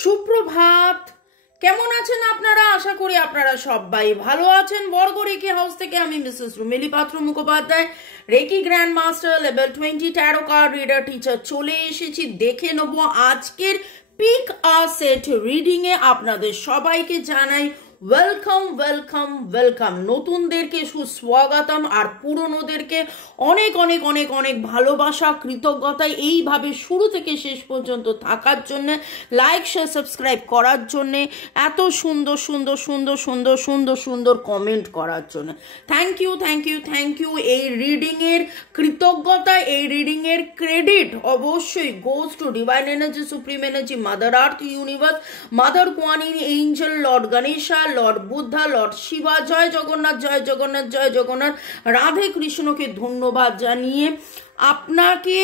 সুপ্রভাত। কেমন আছেন আপনারা? আশা করি আপনারা সবাই ভালো আছেন। বর্গ রেকি হাউস থেকে আমি Mrs Rumeli Patra Mukhopadhyay, reiki grand master level 20 tarot card reader teacher চলে এসেছি। দেখে নেব আজকের পিক আ সেট রিডিং এ। আপনাদের সবাইকে জানাই ওয়েলকাম ওয়েলকাম ওয়েলকাম। নতুনদেরকে সুস্বাগতম আর পুরনোদেরকে অনেক অনেক অনেক অনেক ভালোবাসা, কৃতজ্ঞতা এইভাবে শুরু থেকে শেষ পর্যন্ত থাকার জন্য, লাইক শেয়ার সাবস্ক্রাইব করার জন্যে, এত সুন্দর সুন্দর সুন্দর সুন্দর সুন্দর সুন্দর কমেন্ট করার জন্য thank you thank you thank you. এই রিডিংয়ের কৃতজ্ঞতা, এই রিডিংয়ের ক্রেডিট অবশ্যই goes to divine energy, supreme energy, mother earth, universe, mother Kuan Yin, angel, lord Ganesha, lord Buddha, lord Shiva. জয় জগন্নাথ, জয় জগন্নাথ, জয় জগন্নাথ। রাধে কৃষ্ণকে ধন্যবাদ জানিয়ে আপনাকে,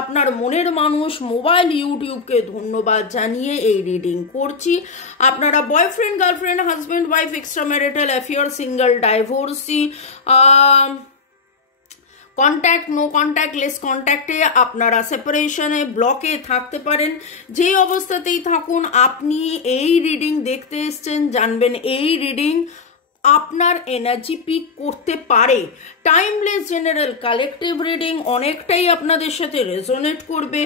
আপনার মনের মানুষ মোবাইল ইউটিউবকে ধন্যবাদ জানিয়ে এই রিডিং করছি। আপনারা boyfriend, girlfriend, husband, wife, extra marital affair, single, divorcee, contact, no contact, less কন্ট্যাক্টে, আপনারা সেপারেশনে, ব্লকে থাকতে পারেন। যেই অবস্থাতেই থাকুন, আপনি এই রিডিং দেখতে এসছেন, জানবেন এই রিডিং আপনার এনার্জি পিক করতে পারে। টাইমলেস জেনারেল কালেকটিভ রিডিং, অনেকটাই আপনাদের সাথে রেজোনেট করবে।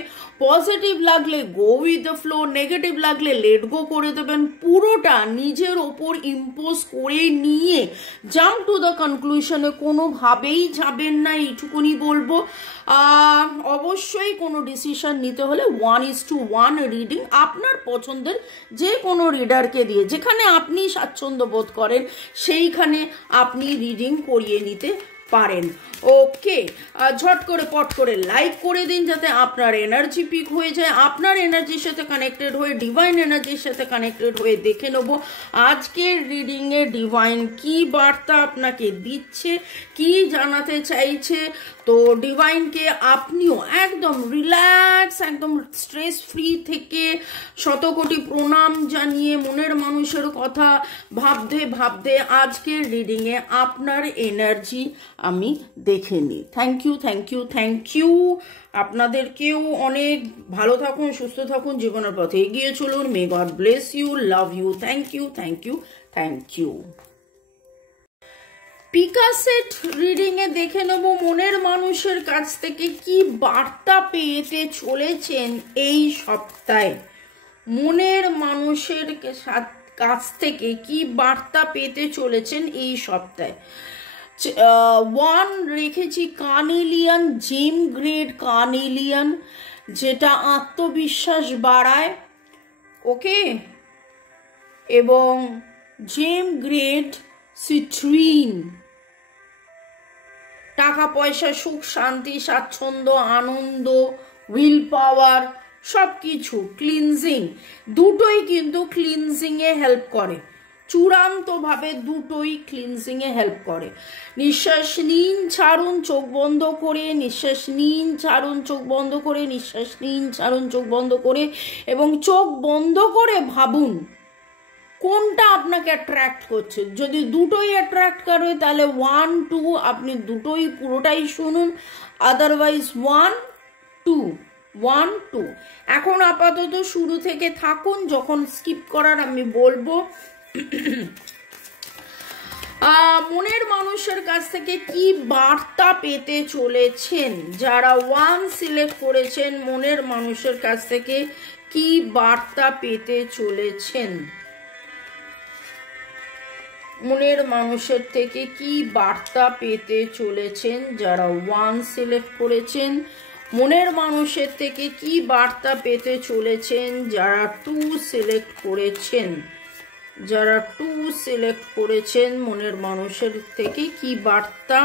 পজিটিভ লাগলে go with the flow, negative লাগলে লেট গো করে দেবেন। পুরোটা নিজের ওপর ইম্পোজ করে নিয়ে জাম্প টু দ্য কনক্লুশনে কোনোভাবেই যাবেন না, এইটুকুনি বলবো। অবশ্যই কোনো ডিসিশন নিতে হলে 1:1 রিডিং আপনার পছন্দের যে কোনো রিডারকে দিয়ে, যেখানে আপনি স্বাচ্ছন্দ্য বোধ করেন সেইখানে আপনি রিডিং করিয়ে নিতে পারেন। ওকে, ঝট করে পট করে লাইক করে দিন যাতে আপনার এনার্জি পিক হয়ে যায়। আপনার এনার্জির সাথে কানেক্টেড হয়ে, ডিভাইন এনার্জির সাথে কানেক্টেড হয়ে দেখে নেব আজকের রিডিংয়ে ডিভাইন কি বার্তা আপনাকে দিচ্ছে, কি জানাতে চাইছে। তো ডিভাইনকে আপনিও একদম রিল্যাক্স, একদম স্ট্রেস ফ্রি থেকে শতকোটি প্রণাম জানিয়ে মনের মানুষের কথা ভাবতে ভাবতে আজকের রিডিংয়ে আপনার এনার্জি আমি দেখে নিই। Thank you thank you thank you. আপনাদেরকেও অনেক ভালো থাকুন, সুস্থ থাকুন, জীবনের পথে এগিয়ে চলুন। May God bless you, love you, thank you thank you thank you. Pick a set reading এ দেখে নেব মনের মানুষের কাছ থেকে কি বার্তা পেতে চলেছেন এই সপ্তাহে। মনের মানুষের কাছ থেকে কি বার্তা পেতে চলেছেন এই সপ্তাহে। 1 রেখেছি কার্নেলিয়ান, জেম গ্রেড কার্নেলিয়ান, যেটা আত্মবিশ্বাস বাড়ায়। ওকে, এবং জেম গ্রেড সিট্রিন, টাকা পয়সা, সুখ শান্তি, স্বাচ্ছন্দ্য, আনন্দ, উইল পাওয়ার, সব কিছু ক্লিনজিং, দুটোই কিন্তু ক্লিনজিং এ হেল্প করে। চূড়ান্তভাবে দুটোই ক্লিনজিং এ হেল্প করে। নিঃশ্বাস নিন, ছাড়ুন, চোখ বন্ধ করে, নিঃশ্বাস নিন, ছাড়ুন, চোখ বন্ধ করে, নিঃশ্বাস নিন, ছাড়ুন, চোখ বন্ধ করে, এবং চোখ বন্ধ করে ভাবুন কোনটা আপনাকে অ্যাট্রাক্ট করছে। যদি দুটোই অ্যাট্রাক্ট করে তাহলে 1, 2 আপনি দুটোই পুরোটাই শুনুন, আদারওয়াইজ 1, 2, 1, 2। এখন আপাতত শুরু থেকে থাকুন, যখন স্কিপ করার আমি বলবো। মনের মানুষের কাছ থেকে কি বার্তা পেতে চলেছেন, যারা 1 সিলেক্ট করেছেন, মনের মানুষের কাছ থেকে কি বার্তা পেতে চলেছেন, মনের মানুষের থেকে কি বার্তা পেতে চলেছেন যারা 1 সিলেক্ট করেছেন। মনের মানুষের থেকে কি বার্তা পেতে চলেছেন যারা 2 সিলেক্ট করেছেন। যারা 2 সিলেক্ট করেছেন, মনের মানুষের থেকে কি বার্তা।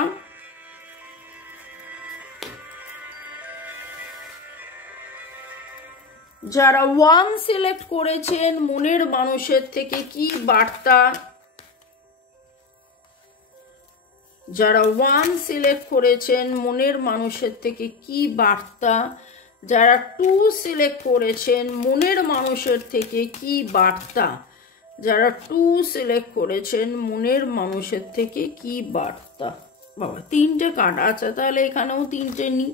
যারা 1 সিলেক্ট করেছেন, মনের মানুষের থেকে কি বার্তা। যারা 1 সিলেক্ট করেছেন, মনের মানুষের থেকে কি বার্তা। যারা 2 সিলেক্ট করেছেন, মনের মানুষের থেকে কি বার্তা। যারা 2 সিলেক্ট করেছেন, মনের মানুষের থেকে কি বার্তা। বাবা, 3টে কার্ড আছে, তাহলে এখানেও 3টে নিই।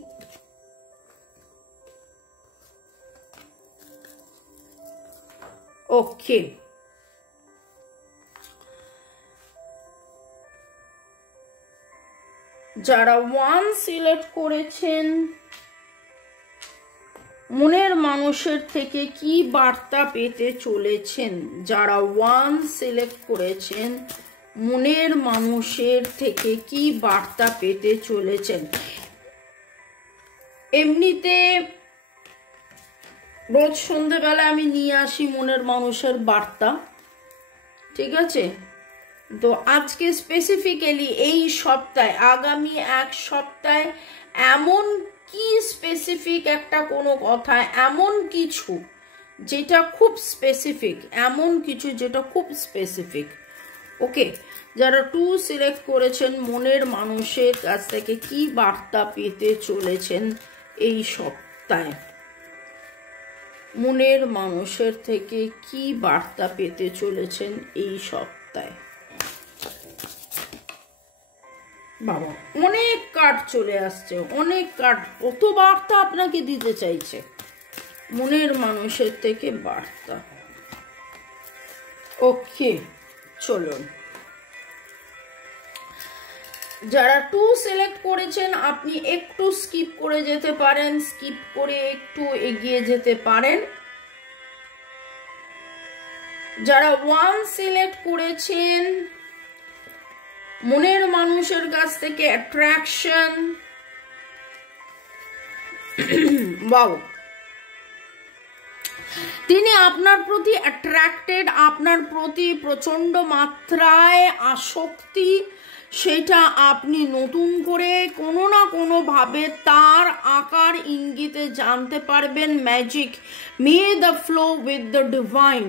ওকে, যারা 1 সিলেক্ট করেছেন, মনের মানুষের থেকে কি বার্তা পেতে চলেছেন? যারা 1 সিলেক্ট করেছেন, মনের মানুষের থেকে কি বার্তা পেতে চলেছেন? এমনিতে রোজ সন্ধ্যেবেলা আমি নিয়ে আসি মনের মানুষের বার্তা, ঠিক আছে? তো আজকে স্পেসিফিক্যালি এই সপ্তাহে, আগামী এক সপ্তাহে এমন কি স্পেসিফিক একটা কোনো কথা, এমন কিছু যেটা খুব স্পেসিফিক, এমন কিছু যেটা খুব স্পেসিফিক। ওকে, যারা 2 সিলেক্ট করেছেন, মনের মানুষের কাছ থেকে কি বার্তা পেতে চলেছেন এই সপ্তাহে? মনের মানুষের থেকে কি বার্তা পেতে চলেছেন এই সপ্তাহে? বাবা, অনেক কার্ড চলে আসছে, অনেক কার্ড, কত বার্তা আপনাকে দিতে চাইছে মনের মানুষের থেকে বার্তা। ওকে, চলুন। যারা 2 সিলেক্ট করেছেন, আপনি একটু স্কিপ করে যেতে পারেন, স্কিপ করে একটু এগিয়ে যেতে পারেন। যারা 1 সিলেক্ট করেছেন, মনের মানুষের কাছ থেকে অ্যাট্রাকশন, বাও, তিনি আপনার প্রতি অ্যাট্রাক্টেড, আপনার প্রতি প্রচন্ড মাত্রায় আসক্তি, সেটা আপনি নতুন করে কোনো না কোনো ভাবে তার আকার ইঙ্গিতে জানতে পারবেন। Magic, May the flow with the divine,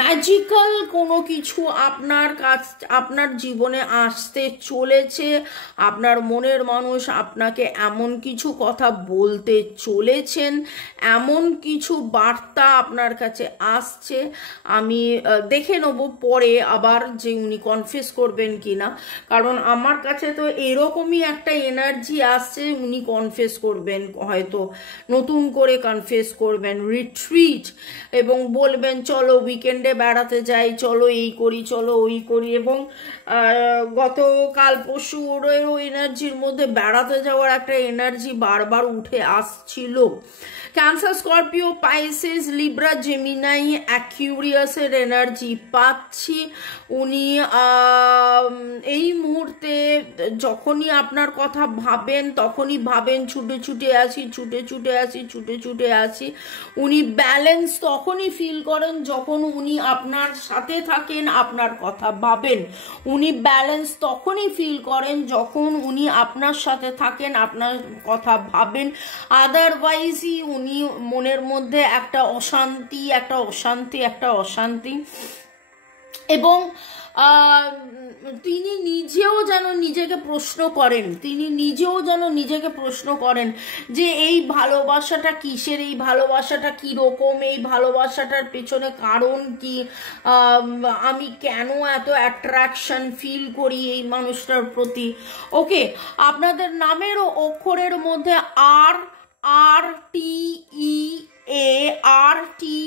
magical কোনো কিছু আপনার কাছ, আপনার জীবনে আসতে চলেছে। আপনার মনের মানুষ আপনাকে এমন কিছু কথা বলতে চলেছেন, এমন কিছু বার্তা আপনার কাছে আসছে। আমি দেখে নেব পরে আবার যে উনি কনফেস করবেন কিনা, কারণ আমার কাছে তো এরকমই একটা এনার্জি আসছে, উনি কনফেস করবেন, হয়তো নতুন করে কনফেস করবেন, রিট্রিট, এবং বলবেন চলো উইকেন্ডে বেড়াতে যাই, চলো এই করি, চলো ওই করি। এবং গতকাল পরশু ওরও এনার্জির মধ্যে বেড়াতে যাওয়ার একটা এনার্জি বারবার উঠে আসছিল। Cancer, Scorpio, Pisces, Libra, Gemini, অ্যাকিউরিয়াসের এনার্জি পাচ্ছি। উনি এই মুহূর্তে যখনই আপনার কথা ভাবেন, তখনই ভাবেন ছুটে ছুটে আসি, ছুটে ছুটে আসি, ছুটে ছুটে আসি। উনি ব্যালেন্স তখনই ফিল করেন যখন উনি আপনার সাথে থাকেন, আপনার কথা ভাবেন। উনি ব্যালেন্স তখনই ফিল করেন যখন উনি আপনার সাথে থাকেন, আপনার কথা ভাবেন। আদারওয়াইজই উনি মনের মধ্যে একটা অশান্তি, একটা অশান্তি, একটা অশান্তি। এবং তিনি নিজেও যেন নিজেকে প্রশ্ন করেন, তিনি নিজেও যেন নিজেকে প্রশ্ন করেন যে এই ভালোবাসাটা কিসের, এই ভালোবাসাটা কীরকম, এই ভালোবাসাটার পেছনে কারণ কি, আমি কেন এত অ্যাট্রাকশন ফিল করি এই মানুষটার প্রতি। ওকে, আপনাদের নামের অক্ষরের মধ্যে আর, আর টি ই এ, আর টি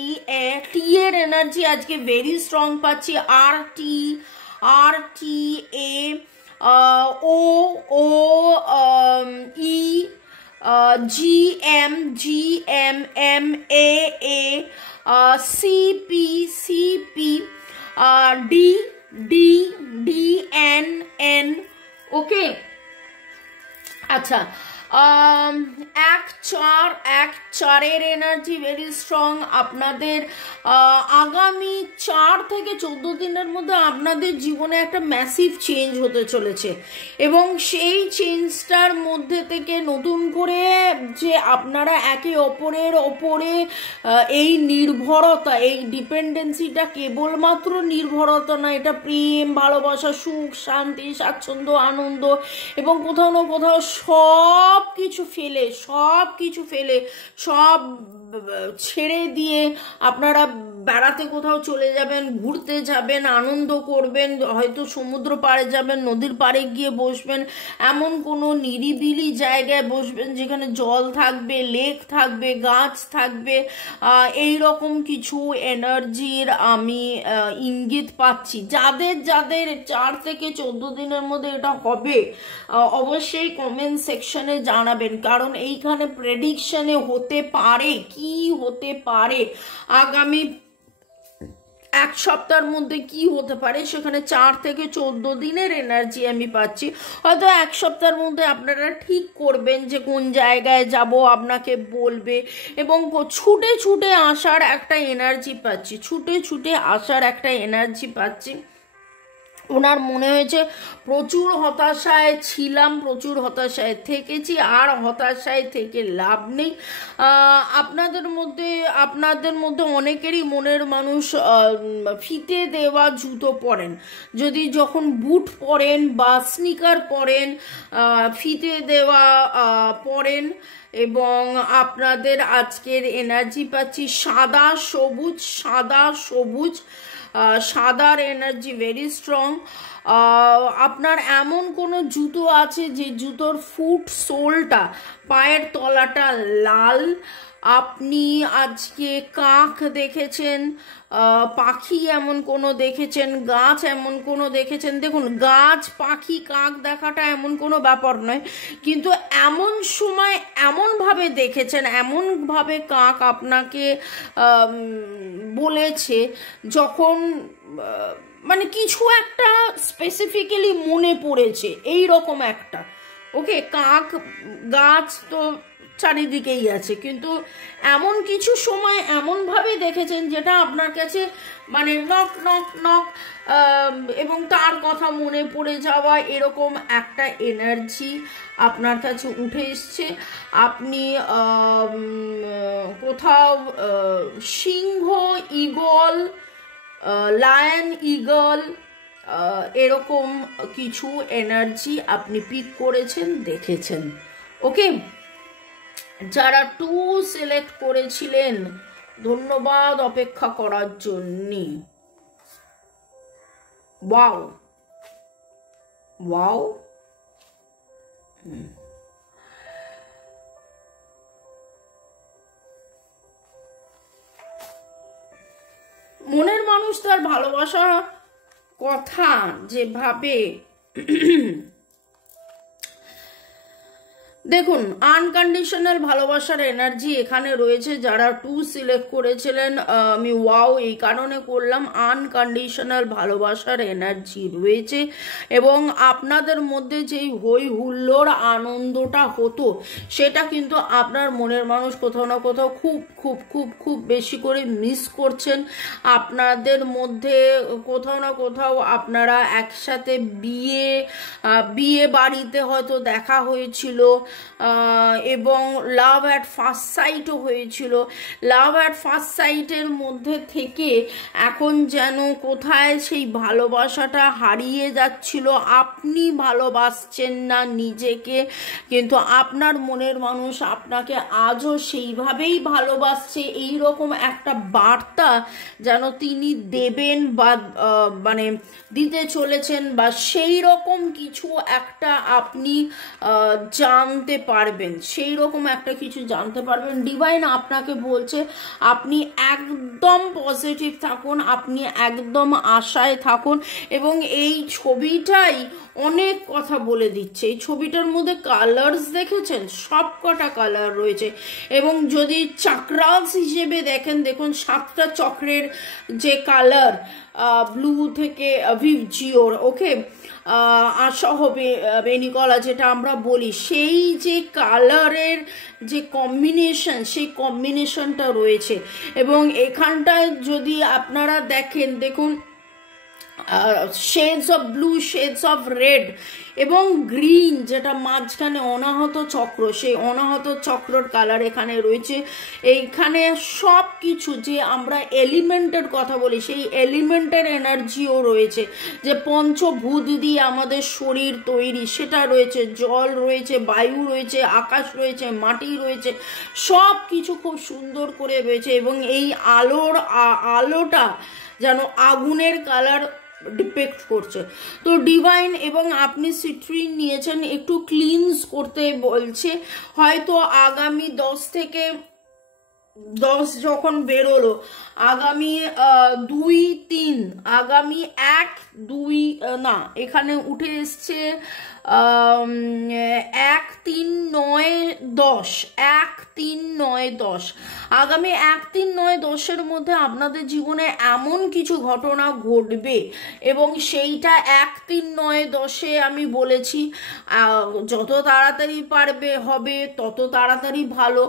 ই এ, টি এর এনার্জি আজকে ভেরি স্ট্রং পাচ্ছি। আর T A, O O E, G M M A, C P D D N. Okay, আচ্ছা, 1-4-1-4-এর এনার্জি ভেরি স্ট্রং। আপনাদের আগামী 4 থেকে 14 দিনের মধ্যে আপনাদের জীবনে একটা ম্যাসিভ চেঞ্জ হতে চলেছে, এবং সেই চেঞ্জটার মধ্যে থেকে নতুন করে যে আপনারা একে অপরের ওপরে এই নির্ভরতা, এই ডিপেন্ডেন্সিটা কেবলমাত্র নির্ভরতা না, এটা প্রেম, ভালোবাসা, সুখ, শান্তি, স্বাচ্ছন্দ্য, আনন্দ, এবং কোথাও না কোথাও সব কিছু ফেলে, সব ছেড়ে দিয়ে আপনারা বেড়াতে কোথাও চলে যাবেন, ঘুরতে যাবেন, আনন্দ করবেন, হয়তো সমুদ্র পাড়ে যাবেন, নদীর পাড়ে গিয়ে বসবেন, এমন কোনো নিরিবিলি জায়গায় বসবেন যেখানে জল থাকবে, লেক থাকবে, গাছ থাকবে, এই রকম কিছু এনার্জির আমি ইঙ্গিত পাচ্ছি। যাদের যাদের 4 থেকে 14 দিনের মধ্যে এটা হবে অবশ্যই কমেন্ট সেকশনে জানাবেন, কারণ এইখানে প্রেডিকশনে হতে পারে, কি হতে পারে আগামী 1 সপ্তাহের মধ্যে কি হতে পারে, সেখানে 4 থেকে 14 দিনের এনার্জি আমি পাচ্ছি। হয়তো 1 সপ্তাহের মধ্যে আপনারা ঠিক করবেন যে কোন জায়গায় যাব, আপনাকে বলবে, এবং ছুটে ছুটে আসার একটা এনার্জি পাচ্ছি, ছুটে ছুটে আসার একটা এনার্জি পাচ্ছি। ওনার মনে হয়েছে প্রচুর হতাশায় ছিলাম, প্রচুর হতাশায় থেকেছি, আর হতাশায় থেকে লাভ নেই। আপনাদের মধ্যে অনেকেরই মনের মানুষ ফিতে দেওয়া জুতো পরেন, যদি যখন বুট পরেন বা স্নিকার পরেন, ফিতে দেওয়া পরেন, এবং আপনাদের আজকের এনার্জি পাচ্ছি সাদা সবুজ, সাদা সবুজ, সাদার এনার্জি ভেরি স্ট্রং। আপনার এমন কোনো জুতো আছে যে জুতোর ফুট সোলটা, পায়ের তলাটা লাল। আপনি আজকে কাক দেখেছেন, পাখি এমন কোনো দেখেছেন, গাছ এমন কোনো দেখেছেন। দেখুন, গাছ, পাখি, কাক দেখাটা এমন কোনো ব্যাপার নয়, কিন্তু এমন সময় এমনভাবে দেখেছেন, এমনভাবে কাক আপনাকে বলেছে যখন মানে কিছু একটা স্পেসিফিক্যালি মনে পড়েছে, এই রকম একটা। ওকে, কাক, গাছ তো চারিদিকেই আছে, কিন্তু এমন কিছু সময় এমনভাবে দেখেছেন যেটা আপনার কাছে মানে নক নক নক, এবং তার কথা মনে পড়ে যাওয়া, এরকম একটা এনার্জি আপনার কাছে উঠে এসছে। আপনি কোথাও সিংহ, ঈগল, লায়ন, ঈগল, এরকম কিছু এনার্জি আপনি পিক করেছেন, দেখেছেন। ওকে, যারা 2 সিলেক্ট করেছিলেন ধন্যবাদ অপেক্ষা করার জন্য। ওয়াও ওয়াও, মনের মানুষ তার ভালোবাসা কথা যেভাবে দেখুন, আনকন্ডিশনাল ভালোবাসার এনার্জি এখানে রয়েছে। যারা 2 সিলেক্ট করেছিলেন, আমি ওয়াও এই কারণে করলাম, আনকন্ডিশনাল ভালোবাসার এনার্জি রয়েছে, এবং আপনাদের মধ্যে যেই হই হুল্লোড় আনন্দটা হতো সেটা কিন্তু আপনার মনের মানুষ কোথাও না কোথাও খুব খুব খুব খুব বেশি করে মিস করছেন। আপনাদের মধ্যে কোথাও না কোথাও আপনারা একসাথে বিয়ে বাড়িতে হয়তো দেখা হয়েছিল, এবং লাভ অ্যাট ফার্স্ট সাইটও হয়েছিল। লাভ অ্যাট ফার্স্ট সাইটের মধ্যে থেকে এখন যেন কোথায় সেই ভালোবাসাটা হারিয়ে যাচ্ছিল, আপনি ভালোবাসছেন না নিজেকে, কিন্তু আপনার মনের মানুষ আপনাকে আজও সেইভাবেই ভালোবাসছে। এই রকম একটা বার্তা যেন তিনি দেবেন বা মানে দিতে চলেছেন, বা সেই রকম কিছু একটা আপনি জানতে পারবেন, সেই রকম একটা কিছু জানতে পারবেন। ডিভাইন আপনাকে বলছে আপনি একদম পজিটিভ থাকুন, আপনি একদম আশায় থাকুন, এবং এই ছবিটাই অনেক কথা বলে দিচ্ছে। এই ছবিটার মধ্যে কালার্স দেখেছেন, সব কটা কালার রয়েছে, এবং যদি চাক্রাস হিসেবে দেখেন, দেখুন 7টা চক্রের যে কালার, ব্লু থেকে ভিভজিওর, ওকে, আশা হবে বেনিকলা যেটা আমরা বলি, সেই যে কালারের যে কম্বিনেশন, সেই কম্বিনেশনটা রয়েছে। এবং এখানটায় যদি আপনারা দেখেন, দেখুন shades of blue, shades of red এবং গ্রিন, যেটা মাঝখানে অনাহত চক্র, সেই অনাহত চক্রর কালার এখানে রয়েছে। এইখানে সব কিছু যে আমরা এলিমেন্টের কথা বলি, সেই এলিমেন্টের এনার্জিও রয়েছে, যে পঞ্চভূত দিয়ে আমাদের শরীর তৈরি, সেটা রয়েছে। জল রয়েছে, বায়ু রয়েছে, আকাশ রয়েছে, মাটি রয়েছে, সব কিছু খুব সুন্দর করে রয়েছে। এবং এই আলোটা যেন আগুনের কালার ডিপেক্ট করছে। তো ডিভাইন এবং আপনি সিট্রিন নিয়েছেন, একটু ক্লিনস করতে বলছে। হয়তো আগামী 10 যখন বেরোলো, আগামী 2-3, আগামী 1-2 না, এখানে উঠে এসছে 1-3-9-10, 1-3-9-10, আগামী 1-3-9-10-এর মধ্যে আপনাদের জীবনে এমন কিছু ঘটনা ঘটবে এবং সেইটা 1-3-9-10-এ আমি বলেছি যত তাড়াতাড়ি পারবে হবে তত তাড়াতাড়ি ভালো।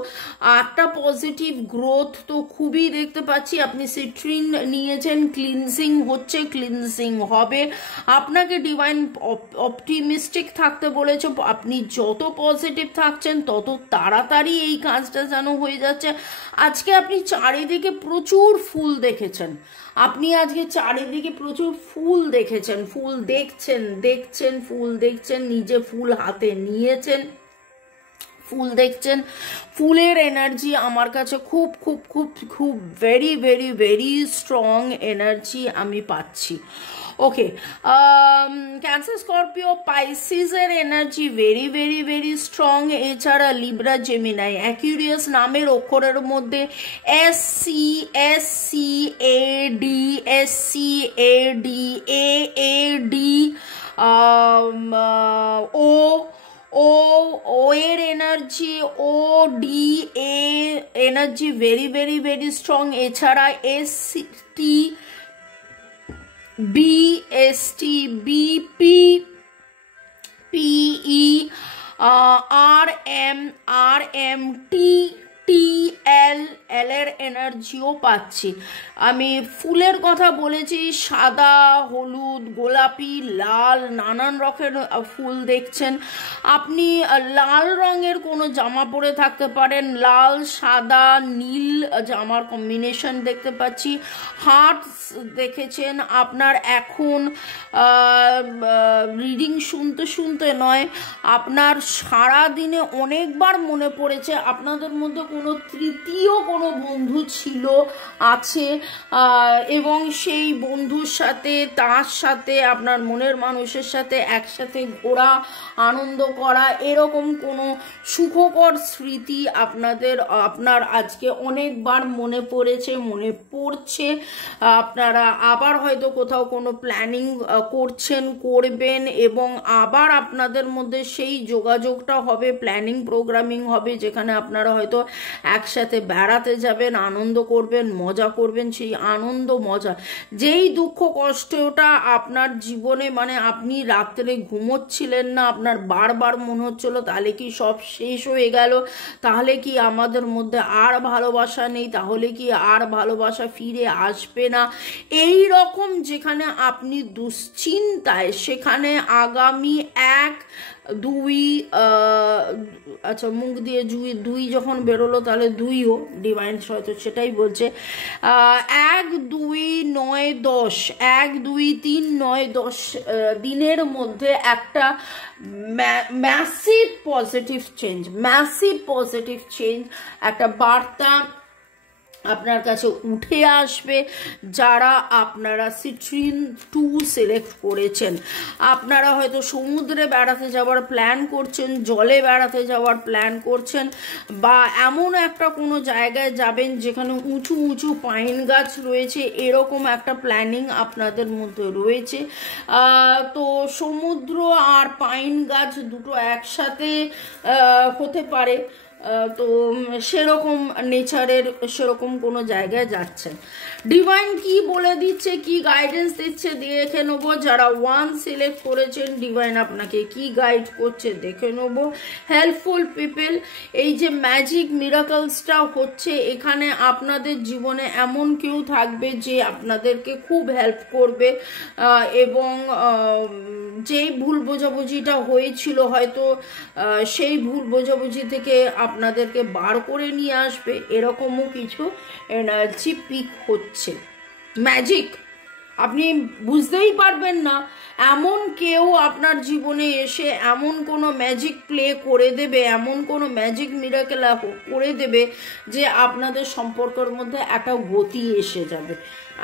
একটা পজিটিভ গ্রোথ তো খুবই দেখতে পাচ্ছি। আপনি সিট্রিন নিয়েছেন, ক্লিনজিং হচ্ছে, ক্লিনজিং হবে। আপনাকে ডিভাইন অপটিমিস্টিক থাকতে বলেছে। আপনি যত পজিটিভ থাকছেন তত তাড়াতাড়ি এই কাজটা যেন হয়ে যাচ্ছে। আজকে আপনি চারিদিকে প্রচুর ফুল দেখেছেন, আপনি আজকে চারিদিকে প্রচুর ফুল দেখেছেন, ফুল দেখছেন, ফুল দেখছেন, নিজে ফুল হাতে নিয়েছেন, ফুল দেখছেন। ফুলের এনার্জি আমার কাছে খুব খুব খুব খুব very very very strong energy আমি পাচ্ছি। ওকে, ক্যান্সার, স্করপিও, পাইসিসের energy very very very strong. এছাড়া লিব্রা, জেমিনাই, অ্যাকুরিয়াস নামের অক্ষরের মধ্যে SCAD, ও এর energy, ODA energy very very very strong. এছাড়া ST, BST, BP, PE, RM, TL এর এনার্জিও পাচ্ছি। আমি ফুলের কথা বলেছি, সাদা, হলুদ, গোলাপি, লাল, নানান রকমের ফুল দেখছেন। আপনি লাল রঙের কোনো জামা পরে থাকতে পারেন, লাল, সাদা, নীল জামার কম্বিনেশন দেখতে পাচ্ছি। হার্টস দেখেছেন। আপনার এখন রিডিং শুনতে শুনতে নয়, আপনার সারা দিনে অনেকবার মনে পড়েছে আপনাদের মধ্যে কোনো তৃতীয় কোনো বন্ধু ছিল, আছে, এবং সেই বন্ধুর সাথে, তার সাথে, আপনার মনের মানুষের সাথে একসাথে ঘোরা, আনন্দ করা, এরকম কোনো সুখকর স্মৃতি আপনার আজকে অনেকবার মনে পড়ছে। আপনারা আবার হয়তো কোথাও কোনো প্ল্যানিং করবেন এবং আবার আপনাদের মধ্যে সেই যোগাযোগটা হবে, প্ল্যানিং প্রোগ্রামিং হবে, যেখানে আপনারা হয়তো একসাথে বেড়াতে যাবেন, আনন্দ করবেন, মজা করবেন। সেই আনন্দ মজা, যেই দুঃখ কষ্টটা আপনার জীবনে, মানে আপনি রাত্রে ঘুমোচ্ছিলেন না, আপনার বারবার মনে হচ্ছিল তাহলে কি সব শেষ হয়ে গেল, তাহলে কি আমাদের মধ্যে আর ভালোবাসা নেই, তাহলে কি আর ভালোবাসা ফিরে আসবে না, এই রকম যেখানে আপনি দুশ্চিন্তায়, সেখানে আগামী 1-2, আচ্ছা মুখ দিয়ে 2 যখন বেরোলো তাহলে 2ও ডিভাইন হয়তো সেটাই বলছে। 1-2-9-10, 1-2-3-9-10 দিনের মধ্যে একটা ম্যাসিভ পজিটিভ চেঞ্জ, একটা বার্তা আপনার কাছে উঠে আসবে। যারা আপনারা সিট্রিন 2 সিলেক্ট করেছেন, আপনারা হয়তো সমুদ্রে বেড়াতে যাওয়ার প্ল্যান করছেন, জলে বেড়াতে যাওয়ার প্ল্যান করছেন, বা এমন একটা কোনো জায়গায় যাবেন যেখানে উঁচু উঁচু পাইন গাছ রয়েছে, এরকম একটা প্ল্যানিং আপনাদের মধ্যে রয়েছে। তো সমুদ্র আর পাইন গাছ দুটো একসাথে হতে পারে, তো সেরকম নেচারের সেরকম কোনো জায়গায় যাচ্ছেন। ডিভাইন কি বলে দিচ্ছে, কি গাইডেন্স দিচ্ছে দেখে নেবো। যারা 1 সিলেক্ট করেছেন, ডিভাইন আপনাকে কি গাইড করছে দেখে নেবো। হেল্পফুল পিপল, এই যে ম্যাজিক মিরাকলসটা হচ্ছে এখানে, আপনাদের জীবনে এমন কেউ থাকবে যে আপনাদেরকে খুব হেল্প করবে, এবং যেই ভুল বোঝাবুঝিটা হয়েছিল হয়তো সেই ভুল বোঝাবুঝি থেকে আপনাদেরকে বার করে নিয়ে আসবে, এরকমও কিছু এনার্জি পিক হচ্ছে। ম্যাজিক আপনি বুঝতেই পারবেন না, এমন কেউ আপনার জীবনে এসে এমন কোনো ম্যাজিক প্লে করে দেবে, এমন কোনো ম্যাজিক মিরাকেল করে দেবে যে আপনাদের সম্পর্কের মধ্যে একটা গতি এসে যাবে,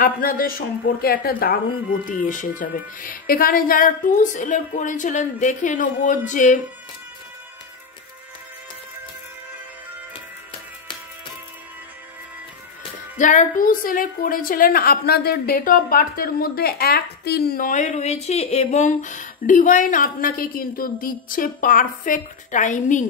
আপনাদের সম্পর্কে একটা দারুণ গতি এসে যাবে। এখানে যারা 2 সিলেক্ট করেছিলেন দেখে নেব যে যারা 2 সিলেক্ট করেছিলেন আপনাদের ডেট অফ বার্থের মধ্যে 1-3-9 রয়েছে, এবং ডিভাইন আপনাকে কিন্তু দিচ্ছে perfect timing,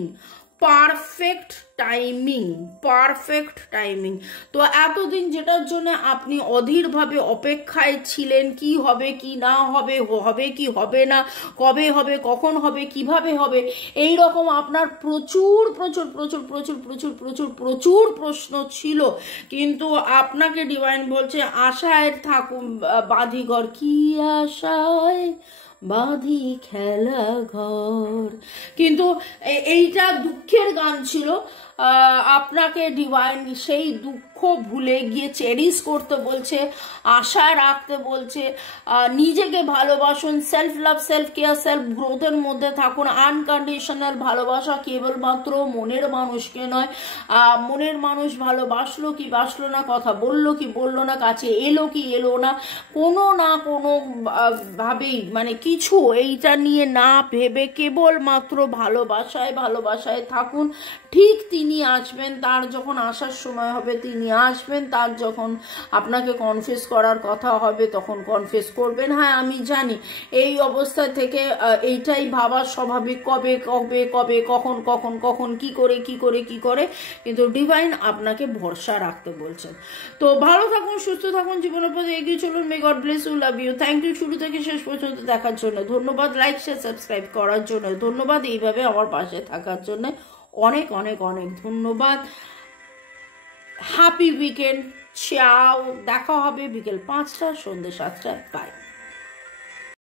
perfect timing, perfect timing. তো এতদিন যেটার জন্য আপনি অধীরভাবে অপেক্ষায় ছিলেন, কি হবে কি না হবে, হবে কি হবে না, কবে হবে, কখন হবে, কিভাবে হবে, এই রকম আপনার প্রচুর প্রচুর প্রচুর প্রচুর প্রচুর প্রচুর প্রচুর প্রশ্ন ছিল, কিন্তু আপনাকে ডিভাইন বলছে আশায় থাকুন বাঁধিঘর, কি আশায় বাঁধি খেলা ঘর। কিন্তু এইটা দুঃখের গান ছিল, আপনাকে ডিভাইন সেই দুঃখ ভুলে গিয়ে চেরিশ করতে বলছে, আশা রাখতে বলছে, নিজেকে ভালোবাসুন, self love, self care, self গ্রোথের মধ্যে থাকুন। আনকন্ডিশনাল ভালোবাসা কেবলমাত্র মনের মানুষকে নয়, মনের মানুষ ভালোবাসলো কি বাসলো না, কথা বললো কি বললো না, কাছে এলো কি এলো না, কোনো না কোনো ভাবেই মানে কিছু এইটা নিয়ে না ভেবে কেবলমাত্র ভালোবাসায় ভালোবাসায় থাকুন। ঠিক তিনি আসবেন, তার যখন আসার সময় হবে তিনি আসবেন, তার যখন আপনাকে কনফেস করার কথা হবে তখন কনফেস করবেন। হ্যাঁ আমি জানি এই অবস্থা থেকে এইটাই ভাবা স্বাভাবিক, কবে কবে কবে কখন কখন কখন কি করে কি করে কি করে, কিন্তু ডিভাইন আপনাকে ভরসা রাখতে বলছেন। তো ভালো থাকুন, সুস্থ থাকুন, জীবনের পথে এগিয়ে চলুন। May God bless you, love you, thank you শুরু থেকে শেষ পর্যন্ত দেখার জন্য ধন্যবাদ, লাইক শেয়ার সাবস্ক্রাইব করার জন্য ধন্যবাদ, এইভাবে আমার পাশে থাকার জন্য অনেক অনেক অনেক ধন্যবাদ। হ্যাপি উইকেন্ড, চাও, দেখা হবে বিকেল 5টা, সন্ধ্যে 7টায়, বাই।